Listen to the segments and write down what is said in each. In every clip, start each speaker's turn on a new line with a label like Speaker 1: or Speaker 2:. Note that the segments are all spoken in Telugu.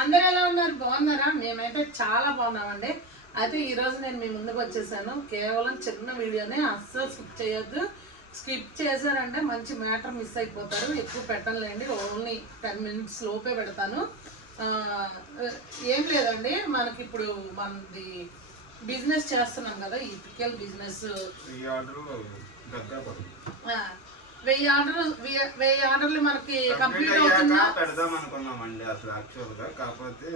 Speaker 1: అందరు ఎలా ఉన్నారు? బాగున్నారా? మేమైతే చాలా బాగున్నామండి. అయితే ఈ రోజు నేను మీ ముందుకు వచ్చేసాను. కేవలం చిన్న వీడియోని అస్సలు స్కిప్ చేయొద్దు. స్కిప్ చేశారంటే మంచి మ్యాటర్ మిస్ అయిపోతారు. ఎక్కువ పెట్టనులేండి. ఓన్లీ టెన్ మినిట్స్ లోపే పెడతాను. ఏం లేదండి. మనకి ఇప్పుడు మనది బిజినెస్ చేస్తున్నాం కదా ఈ పికల్ బిజినెస్ వెయ్యి ఆర్డర్ వెయ్యి ఆర్డర్లు మనకి
Speaker 2: కంప్లీట్
Speaker 1: అవుతుందా
Speaker 2: పెడదాం అనుకున్నామండి అసలు యాక్చువల్గా. కాకపోతే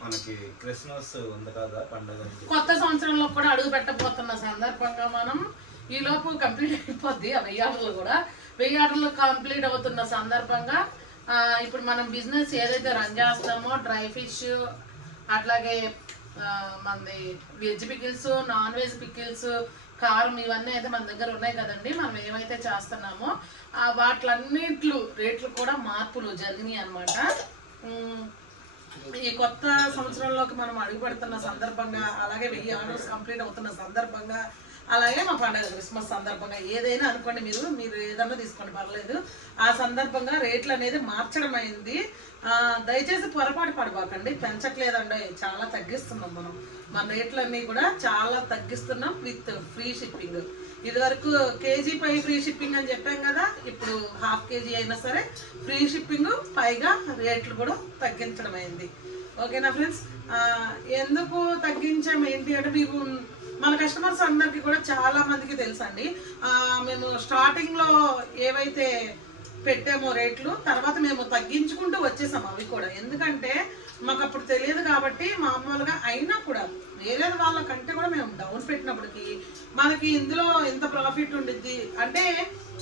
Speaker 2: మనకి క్రిస్మస్ ఉంది కదా పండగ
Speaker 1: కొత్త సంవత్సరంలో కూడా అడుగు పెట్టబోతున్న సందర్భంగా మనం ఈ లోపు కంప్లీట్ అయిపోద్ది ఆ వెయ్యి ఆర్డర్లు కూడా. వెయ్యి ఆర్డర్లు కంప్లీట్ అవుతున్న సందర్భంగా ఇప్పుడు మనం బిజినెస్ ఏదైతే రన్ చేస్తామో డ్రై ఫిష్ అట్లాగే మనది veg pickles non veg pickles కారం ఇవన్నీ అయితే మన దగ్గర ఉన్నాయి కదండి. మనం ఏమైతే చేస్తున్నామో ఆ వాటిలన్నిట్లు రేట్లు కూడా మార్పులు జరిగినాయి అనమాట ఈ కొత్త సంవత్సరంలోకి మనం అడుగుపెడుతున్న సందర్భంగా అలాగే వెయ్యి ఆర్డర్స్ కంప్లీట్ అవుతున్న సందర్భంగా అలాగే మా పండుగ క్రిస్మస్ సందర్భంగా ఏదైనా అనుకోండి మీరు మీరు ఏదన్నా తీసుకోండి పర్లేదు. ఆ సందర్భంగా రేట్లు అనేది మార్చడం అయింది. దయచేసి పొరపాటు పడబాకండి పెంచట్లేదండి. చాలా తగ్గిస్తున్నాం మనం. మన రేట్లన్నీ కూడా చాలా తగ్గిస్తున్నాం విత్ ఫ్రీ షిప్పింగ్. ఇదివరకు కేజీ పై ఫ్రీ షిప్పింగ్ అని చెప్పాం కదా ఇప్పుడు హాఫ్ కేజీ అయినా సరే ఫ్రీ షిప్పింగ్ పైగా రేట్లు కూడా తగ్గించడం అయింది. ఓకేనా ఫ్రెండ్స్? ఎందుకు తగ్గించాం? ఏంటి? అంటే మీకు మన కస్టమర్స్ అందరికీ కూడా చాలా మందికి తెలుసండి. మేము స్టార్టింగ్లో ఏవైతే పెట్టామో రేట్లు తర్వాత మేము తగ్గించుకుంటూ వచ్చేసాము అవి కూడా. ఎందుకంటే మాకు అప్పుడు తెలియదు కాబట్టి మామూలుగా అయినా కూడా వేరే వాళ్ళకంటే కూడా మేము డౌన్ పెట్టినప్పటికీ మనకి ఇందులో ఎంత ప్రాఫిట్ ఉండిద్ది అంటే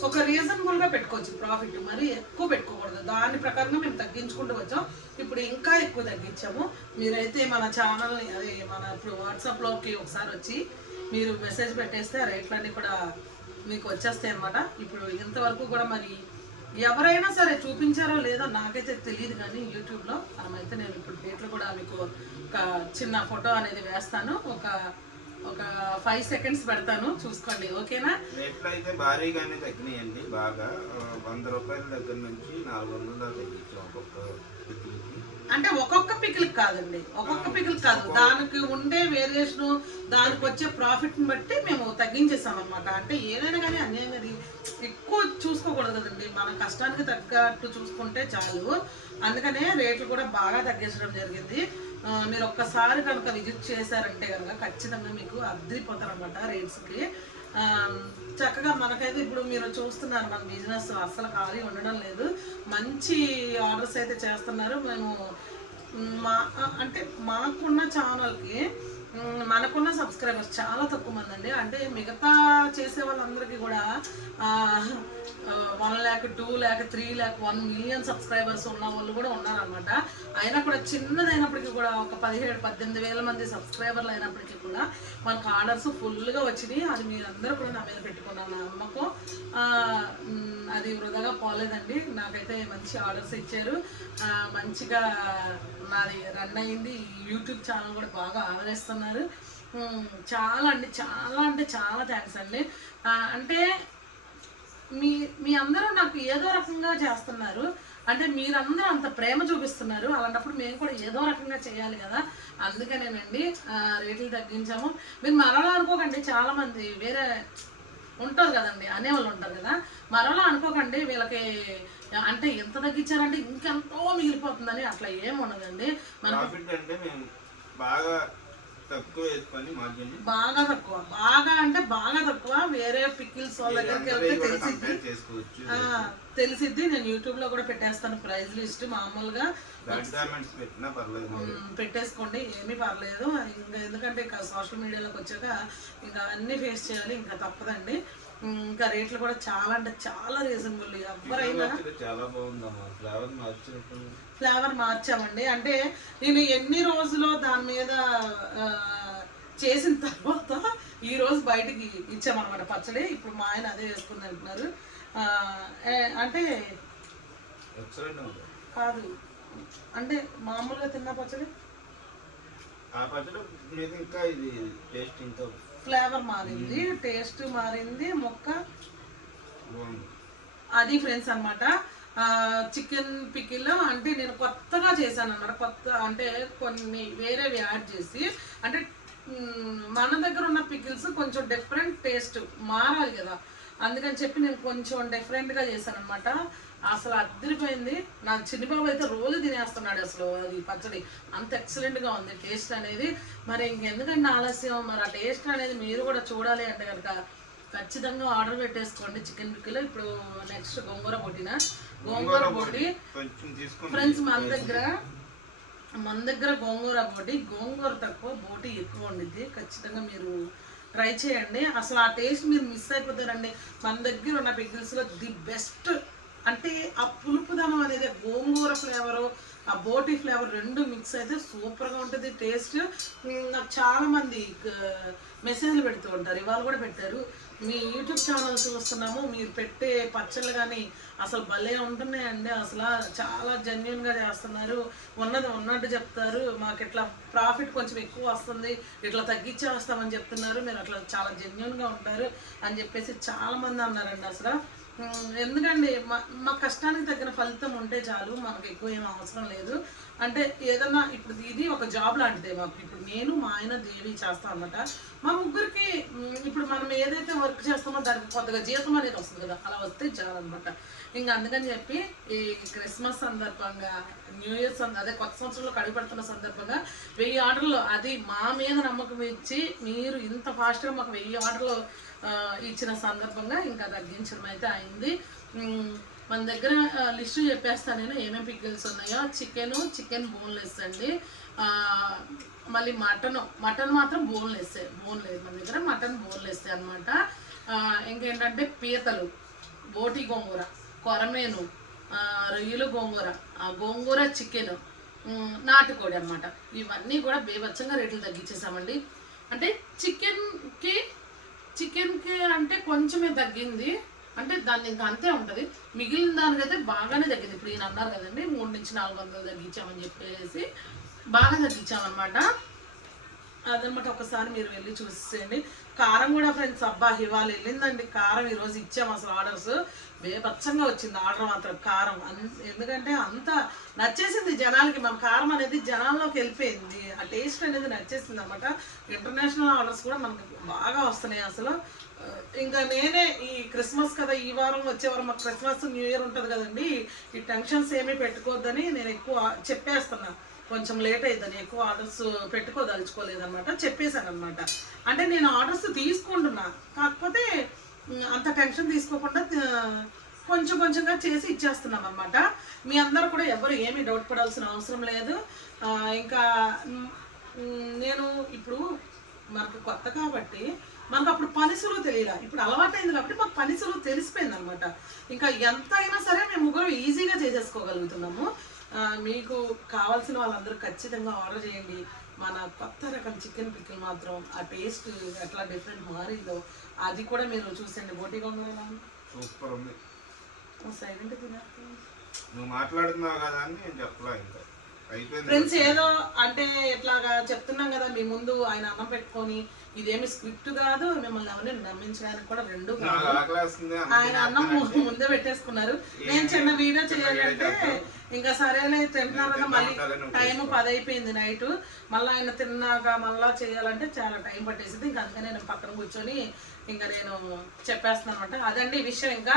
Speaker 1: ఒక రీజనబుల్గా పెట్టుకోవచ్చు ప్రాఫిట్ మరి ఎక్కువ పెట్టుకోకూడదు. దాని ప్రకారంగా మేము తగ్గించుకుంటూ వచ్చాం. ఇప్పుడు ఇంకా ఎక్కువ తగ్గించాము. మీరైతే మన ఛానల్ని అదే మన ఇప్పుడు వాట్సాప్లోకి ఒకసారి వచ్చి మీరు మెసేజ్ పెట్టేస్తే ఆ రేట్లన్నీ కూడా మీకు వచ్చేస్తాయి అనమాట ఇప్పుడు ఇంతవరకు కూడా మరి ఎవరైనా సరే చూపించారో లేదో నాకైతే తెలియదు కానీ యూట్యూబ్లో అయితే నేను ఇప్పుడు డేట్లు కూడా మీకు ఒక చిన్న ఫోటో అనేది వేస్తాను. ఒక ఒక ఫైవ్ సెకండ్స్ పెడతాను. చూసుకోండి. ఓకేనా?
Speaker 2: రేట్లు అయితే భారీగానే తగ్గినాయండి. బాగా వంద రూపాయల దగ్గర నుంచి నాలుగు వందల దాకా తగ్గించాం ఒక్కొక్క
Speaker 1: అంటే ఒక్కొక్క పికిల్ కాదండి. ఒక్కొక్క పికిల్ కాదు. దానికి ఉండే వేరియేషన్ దానికి వచ్చే ప్రాఫిట్ని బట్టి మేము తగ్గించేస్తాం అనమాట అంటే ఏదైనా కానీ అన్యాయం అది ఎక్కువ చూసుకోకూడదు కదండి. మన కష్టానికి తగ్గట్టు చూసుకుంటే చాలు. అందుకనే రేట్లు కూడా బాగా తగ్గించడం జరిగింది. మీరు ఒక్కసారి కనుక విజిట్ చేశారంటే కనుక ఖచ్చితంగా మీకు అద్దరిపోతారు అనమాట రేట్స్కి చక్కగా మనకైతే ఇప్పుడు మీరు చూస్తున్నారు మన బిజినెస్ అస్సలు ఖాళీ ఉండడం లేదు. మంచి ఆర్డర్స్ అయితే చేస్తున్నారు. మేము మా అంటే మాకున్న ఛానల్కి మనకున్న సబ్స్క్రైబర్స్ చాలా తక్కువ మంది అండి. అంటే మిగతా చేసే వాళ్ళందరికీ కూడా one lakh two lakh three lakh one million subscribers ఉన్న వాళ్ళు కూడా ఉన్నారనమాట అయినా కూడా చిన్నదైనప్పటికీ కూడా ఒక పదిహేడు పద్దెనిమిది వేల మంది సబ్స్క్రైబర్లు అయినప్పటికీ కూడా మనకు ఆర్డర్స్ ఫుల్గా వచ్చినాయి. అది మీరందరూ కూడా నా మీద పెట్టుకున్నారు నా ఆ, అది వృధాగా పోలేదండి. నాకైతే మంచి ఆర్డర్స్ ఇచ్చారు. మంచిగా నాది రన్ అయింది. యూట్యూబ్ ఛానల్ కూడా బాగా ఆదరిస్తున్నారు. చాలా అండి చాలా అంటే చాలా థ్యాంక్స్ అండి. అంటే మీ మీ అందరూ నాకు ఏదో రకంగా చేస్తున్నారు. అంటే మీరందరూ అంత ప్రేమ చూపిస్తున్నారు. అలాంటప్పుడు మేము కూడా ఏదో రకంగా చేయాలి కదా. అందుకనేనండి రేట్లు తగ్గించాము. మీరు మరలా అనుకోకండి చాలామంది వేరే ఉంటారు కదండి అనేవాళ్ళు ఉంటారు కదా. మరలా అనుకోకండి వీళ్ళకి అంటే ఎంత తగ్గించారంటే ఇంకెంతో మిగిలిపోతుందని అట్లా ఏం ఉండదండి. మనం
Speaker 2: బాగా తక్కువ
Speaker 1: బాగా తక్కువ బాగా అంటే బాగా తక్కువ. వేరే పికిల్స్ వాళ్ళ దగ్గరికి వెళ్తే తెలిసిద్ది. తెలిసిద్ది. నేను యూట్యూబ్లో కూడా పెట్టేస్తాను ప్రైజ్ లిస్ట్ మామూలుగా. పెట్టేసుకోండి. ఏమీ పర్లేదు. ఇంకా ఎందుకంటే ఇంకా సోషల్ మీడియాలోకి వచ్చాక ఇంకా అన్ని ఫేస్ చేయాలి. ఇంకా తప్పదండి. ఇంకా రేట్లు కూడా చాలా అంటే చాలా రీజనబుల్ ఎవరైనా
Speaker 2: చాలా బాగుందమ్మా. ఫ్లేవర్
Speaker 1: ఫ్లేవర్ మార్చామండి. అంటే నేను ఎన్ని రోజులు దాని మీద చేసిన తర్వాత ఈ రోజు బయటికి ఇచ్చామన్నమాట పచ్చడి. ఇప్పుడు మా ఆయన అదే వేసుకుని అంటున్నారు. అంటే కాదు. అంటే మామూలుగా తిన్న పచ్చడి?
Speaker 2: ఆ పచ్చడి ఇంకా ఇది టేస్ట్ ఇంకా
Speaker 1: ఫ్లేవర్ మారింది టేస్ట్ మారింది మొక్క అది ఫ్రెండ్స్ అన్నమాట. చికెన్ పికిల్ అంటే నేను కొత్తగా చేశాను అనమాట కొత్త అంటే కొన్ని వేరేవి యాడ్ చేసి అంటే మన దగ్గర ఉన్న పికిల్స్ కొంచెం డిఫరెంట్ టేస్ట్ మారాలి కదా. అందుకని చెప్పి నేను కొంచెం డిఫరెంట్గా చేశాను అనమాట అసలు అద్దరిపోయింది నా చిన్నబాబు అయితే రోజు తినేస్తున్నాడు అసలు అది పచ్చడి. అంత ఎక్సలెంట్గా ఉంది టేస్ట్ అనేది. మరి ఇంకెందుకంటే ఆలస్యం? మరి ఆ టేస్ట్ అనేది మీరు కూడా చూడాలి అంటే కనుక ఖచ్చితంగా ఆర్డర్ పెట్టేసుకోండి చికెన్ పిక్కిలో. ఇప్పుడు నెక్స్ట్ గోంగూర పొట్టిన గోంగూర పొట్టి ఫ్రెండ్స్ మన దగ్గర మన దగ్గర గోంగూర బోటి గోంగూర తక్కువ బోటి ఎక్కువ ఉండిద్ది ఖచ్చితంగా మీరు ట్రై చేయండి. అసలు ఆ టేస్ట్ మీరు మిస్ అయిపోతారండి. మన దగ్గర ఉన్న పికిల్స్లో ది బెస్ట్ అంటే ఆ పులుపుదనం అనేది గోంగూర ఫ్లేవరు ఆ బోటి ఫ్లేవర్ రెండు మిక్స్ అయితే సూపర్గా ఉంటుంది. టేస్ట్ నాకు చాలామంది మెసేజ్లు పెడుతూ ఉంటారు. ఇవాళ కూడా పెట్టారు. మీ యూట్యూబ్ ఛానల్ చూస్తున్నాము. మీరు పెట్టే పచ్చళ్ళు కానీ అసలు భలే ఉంటున్నాయండి. అసలు చాలా జెన్యున్గా చేస్తున్నారు. ఉన్నది ఉన్నట్టు చెప్తారు. మాకు ఇట్లా ప్రాఫిట్ కొంచెం ఎక్కువ వస్తుంది. ఇట్లా తగ్గించేస్తామని చెప్తున్నారు. మీరు అట్లా చాలా జెన్యున్గా ఉంటారు అని చెప్పేసి చాలా మంది అన్నారండి అసలు. ఎందుకండి? మా మా కష్టానికి తగిన ఫలితం ఉంటే చాలు మనకు ఎక్కువ ఏం అవసరం లేదు. అంటే ఏదన్నా ఇప్పుడు ఇది ఒక జాబ్ లాంటిదే మాకు. ఇప్పుడు నేను మా ఆయన దేవి చేస్తాం అన్నమాట. మా ముగ్గురికి ఇప్పుడు మనం ఏదైతే వర్క్ చేస్తామో దానికి కొత్తగా జీతం అనేది వస్తుంది కదా. అలా వస్తే చాలు అనమాట ఇంకా అందుకని చెప్పి ఈ క్రిస్మస్ సందర్భంగా న్యూ ఇయర్ అదే కొత్త సంవత్సరంలో కడిపెడుతున్న సందర్భంగా వెయ్యి ఆర్డర్లు అది మా మీద నమ్మకం ఇచ్చి మీరు ఇంత ఫాస్ట్గా మాకు వెయ్యి ఆర్డర్లు ఇచ్చిన సందర్భంగా ఇంకా తగ్గించడం అయితే అయింది. మన దగ్గర లిస్టు చెప్పేస్తాను నేను ఏమేమి పికిల్స్ ఉన్నాయో. చికెను చికెన్ బోన్లెస్ అండి. మళ్ళీ మటన్ మటన్ మాత్రం బోన్లెస్ బోన్లెస్ మన దగ్గర మటన్ బోన్లెస్ అనమాట ఇంకేంటంటే పీతలు బోటి గోంగూర కొరమేను రొయ్యలు గోంగూర. ఆ, గోంగూర చికెన్ నాటుకోడి అన్నమాట. ఇవన్నీ కూడా బేవచ్చంగా రేట్లు తగ్గించేసామండి అంటే చికెన్కి చికెన్కి అంటే కొంచెమే తగ్గింది. అంటే దాన్ని ఇంకా అంతే ఉంటుంది. మిగిలిన దానికైతే బాగానే తగ్గింది. ఇప్పుడు ఈయన అన్నారు కదండి మూడు నుంచి నాలుగు వందలు తగ్గించామని చెప్పేసి బాగా తగ్గించామన్నమాట. అదనమాట ఒకసారి మీరు వెళ్ళి చూసేయండి. కారం కూడా ఫ్రెండ్స్ అబ్బా ఇవాళ వెళ్ళిందండి. కారం ఈరోజు ఇచ్చాం అసలు ఆర్డర్స్. బేపచ్చంగా వచ్చింది ఆర్డర్ మాత్రం కారం. ఎందుకంటే అంత నచ్చేసింది జనాలకి. మన కారం అనేది జనాల్లోకి వెళ్ళిపోయింది. ఆ టేస్ట్ అనేది నచ్చేసింది అనమాట. ఇంటర్నేషనల్ ఆర్డర్స్ కూడా మనకు బాగా వస్తున్నాయి అసలు. ఇంకా నేనే ఈ క్రిస్మస్ కదా ఈ వారం వచ్చే వారం మాకు క్రిస్మస్ న్యూ ఇయర్ ఉంటుంది కదండి. ఈ టెన్షన్స్ ఏమీ పెట్టుకోవద్దని నేను ఎక్కువ చెప్పేస్తున్నాను కొంచెం లేట్ అయిందని ఎక్కువ ఆర్డర్స్ పెట్టుకోదలుచుకోలేదన్నమాట చెప్పేశాను అనమాట అంటే నేను ఆర్డర్స్ తీసుకుంటున్నా కాకపోతే అంత టెన్షన్ తీసుకోకుండా కొంచెం కొంచెంగా చేసి ఇచ్చేస్తున్నాం అనమాట మీ అందరు కూడా ఎవరు ఏమీ డౌట్ పడాల్సిన అవసరం లేదు. ఇంకా నేను ఇప్పుడు మనకు కొత్త కాబట్టి మనకు అప్పుడు పని సులువు తెలియలా. ఇప్పుడు అలవాటైంది కాబట్టి మాకు పని సులువు తెలిసిపోయింది అనమాట ఇంకా ఎంత అయినా సరే మేము ముగ్గురు ఈజీగా చేసేసుకోగలుగుతున్నాము. మీకు కావాల్సిన వాళ్ళందరూ ఖచ్చితంగా ఆర్డర్ చేయండి. మన కొత్త రకం చికెన్ పిక్కల్ మాత్రం ఆ టేస్ట్ ఎట్లా డిఫరెంట్ మారిందో అది కూడా మీరు చూసండి బోటి గొంగళ
Speaker 2: సూపర్ ఉంది.
Speaker 1: సైలెంట్
Speaker 2: నువ్వు మాట్లాడుతున్నావు కదా అని నేను చెప్పలా ఇంకా.
Speaker 1: ఫ్రెండ్స్ ఏదో అంటే ఇట్లాగా చెప్తున్నాం కదా మీ ముందు ఆయన అన్నం పెట్టుకొని ఇదేమి స్క్రిప్ట్ కాదు మిమ్మల్ని ఎవరిని నమ్మించడానికి కూడా రెండు కాదు. ఆయన అన్నం ముందే పెట్టేసుకున్నారు. నేను చిన్న వీడియో చేయాలంటే ఇంకా సరేలే కదా మళ్ళీ టైం పది అయిపోయింది నైట్. మళ్ళీ ఆయన తిన్నాక మళ్ళా చేయాలంటే చాలా టైం పట్టేసింది ఇంకా అందుకని నేను పక్కన కూర్చొని ఇంకా నేను చెప్పేస్తున్నాను అనమాట అదండి ఈ విషయం. ఇంకా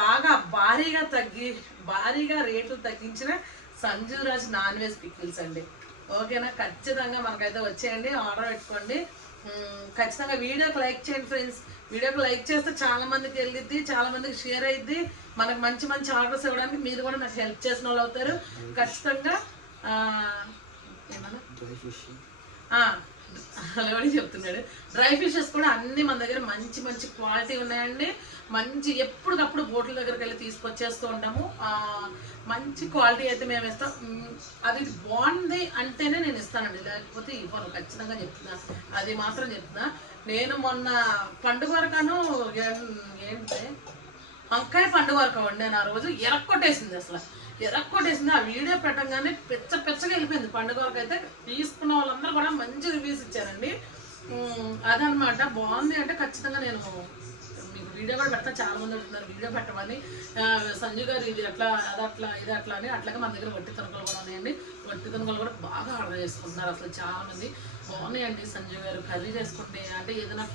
Speaker 1: బాగా భారీగా తగ్గి భారీగా రేట్లు తగ్గించిన Sanju Raj non veg pickles అండి. ఓకేనా? ఖచ్చితంగా మనకైతే వచ్చేయండి. ఆర్డర్ పెట్టుకోండి. ఖచ్చితంగా వీడియోకి లైక్ చేయండి ఫ్రెండ్స్. వీడియోకి లైక్ చేస్తే చాలా మందికి వెళ్ళిద్ది చాలా మందికి షేర్ అయ్యిద్ది మనకు మంచి మంచి ఆర్డర్స్ ఇవ్వడానికి మీరు కూడా నాకు హెల్ప్ చేసిన వాళ్ళు అవుతారు. ఖచ్చితంగా ఆ, ఏమన్నా? అలా కూడా చెప్తున్నాడు. డ్రై ఫిషెస్ కూడా అన్ని మన దగ్గర మంచి మంచి క్వాలిటీ ఉన్నాయండి. మంచి ఎప్పటికప్పుడు బోట్ల దగ్గరికి వెళ్ళి తీసుకొచ్చేస్తూ ఉంటాము. మంచి క్వాలిటీ అయితే మేము ఇస్తాం. అది బాగుంది అంటేనే నేను ఇస్తానండి. లేకపోతే ఇవ్వను ఖచ్చితంగా చెప్తున్నా. అది మాత్రం చెప్తున్నా. నేను మొన్న పండుగ వరకను ఏంటి? వంకాయ పండుగ వరకు వండాను. ఆ రోజు ఎరక్కొట్టేసింది అసలు. ఎరక్కొట్టేసింది. ఆ వీడియో పెట్టగానే పెచ్చ పెచ్చగా వెళ్ళిపోయింది. పండుగ వరకు అయితే తీసుకున్న వాళ్ళందరూ కూడా మంచి రివ్యూస్ ఇచ్చారండి. అదనమాట. బాగుంది అంటే ఖచ్చితంగా నేను మీకు వీడియో కూడా పెడతా. చాలా మంది అడుగుతున్నారు వీడియో పెట్టమని. సంజయ్ సంజు గారు ఇది అట్లా అది అట్లా ఇది అట్లా అని అట్లాగే మన దగ్గర వట్టి తనుకలు కూడా ఉన్నాయండి. వట్టి తనుకలు కూడా బాగా ఆర్డర్ చేసుకుంటున్నారు అసలు చాలా మంది. బాగున్నాయండి సంజు గారు. కర్రీ చేసుకుంటే అంటే ఏదైనా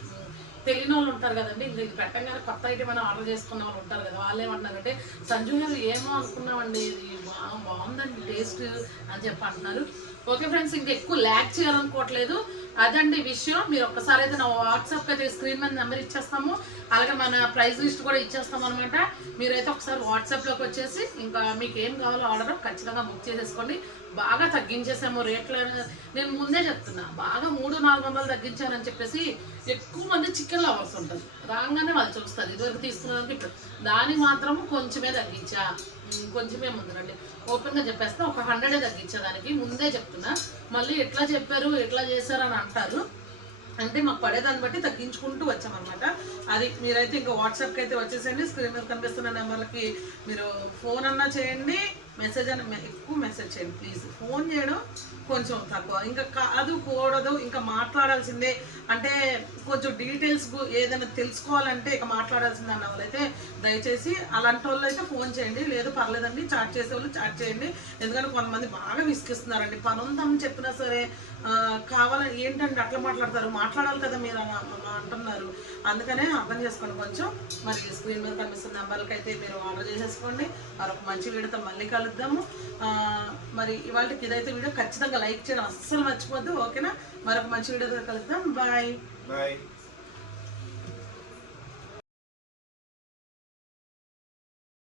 Speaker 1: తెలియని వాళ్ళు ఉంటారు కదండి. ఇంకా ఇది పెట్టగానే కొత్త ఐటమ్ అయినా ఆర్డర్ చేసుకున్న వాళ్ళు ఉంటారు కదా వాళ్ళు ఏమంటున్నారంటే సంజు గారు ఏమో అనుకున్నామండి ఇది బా- బాగుందండి టేస్ట్ అని చెప్పి అంటున్నారు. ఓకే ఫ్రెండ్స్ ఇంకా ఎక్కువ ల్యాక్ చేయాలనుకోవట్లేదు. అదండి విషయం. మీరు ఒక్కసారి అయితే నా వాట్సాప్ అయితే స్క్రీన్ మీద నెంబర్ ఇచ్చేస్తాము. అలాగే మన ప్రైస్ లిస్ట్ కూడా ఇచ్చేస్తాం అనమాట మీరైతే ఒకసారి వాట్సాప్లోకి వచ్చేసి ఇంకా మీకు ఏం కావాలో ఆర్డర్ ఖచ్చితంగా బుక్ చేసేసుకోండి. బాగా తగ్గించేసాము రేట్లు నేను ముందే చెప్తున్నా. బాగా మూడు నాలుగు వందలు తగ్గించానని చెప్పేసి ఎక్కువ మంది చికెన్ లవర్స్ ఉంటుంది రాగానే వాళ్ళు చూస్తారు. ఇదివరకు తీసుకున్నదానికి ఇప్పుడు దానికి మాత్రం కొంచెమే తగ్గించా. కొంచెమే ముందురండి ఓపెన్గా చెప్పేస్తే ఒక హండ్రెడే తగ్గించేదానికి. ముందే చెప్తున్నా. మళ్ళీ ఎట్లా చెప్పారు ఎట్లా చేశారు అని అంటారు. అంటే మాకు పడేదాన్ని బట్టి తగ్గించుకుంటూ వచ్చామన్నమాట. అది మీరైతే ఇంకా వాట్సాప్కి అయితే వచ్చేసేయండి. స్క్రీన్ మీద కనిపిస్తున్న నెంబర్లకి మీరు ఫోన్ అన్నా చేయండి. మెసేజ్ అని ఎక్కువ మెసేజ్ చేయండి ప్లీజ్ ఫోన్ చేయడం కొంచెం తక్కువ. ఇంకా కాదు కూడదు ఇంకా మాట్లాడాల్సిందే. అంటే కొంచెం డీటెయిల్స్ ఏదైనా తెలుసుకోవాలంటే ఇక మాట్లాడాల్సిందే అన్న వాళ్ళైతే దయచేసి అలాంటి వాళ్ళు అయితే ఫోన్ చేయండి. లేదు పర్లేదండి చాట్ చేసే వాళ్ళు చాట్ చేయండి. ఎందుకంటే కొంతమంది బాగా విసిగిస్తున్నారండి. పని ఉందని చెప్పినా సరే ఆ, కావాలని ఏంటంటే అట్లా మాట్లాడతారు? మాట్లాడాలి కదా మీరు అంటున్నారు. అందుకనే అర్థం చేసుకోండి కొంచెం. మరి స్క్రీన్ మీద కనిపిస్తున్న నెంబర్లకి అయితే మీరు ఆర్డర్ చేసేసుకోండి. మరొక మంచి వీడితో మళ్ళీ కలుద్దాము మరి ఇవాళకి ఇదైతే వీడియో ఖచ్చితంగా లైక్ చేయడం. అస్సలు మర్చిపోద్దు ఓకేనా? మరొక మంచి వీడియోతో కలుద్దాం. Bye
Speaker 2: bye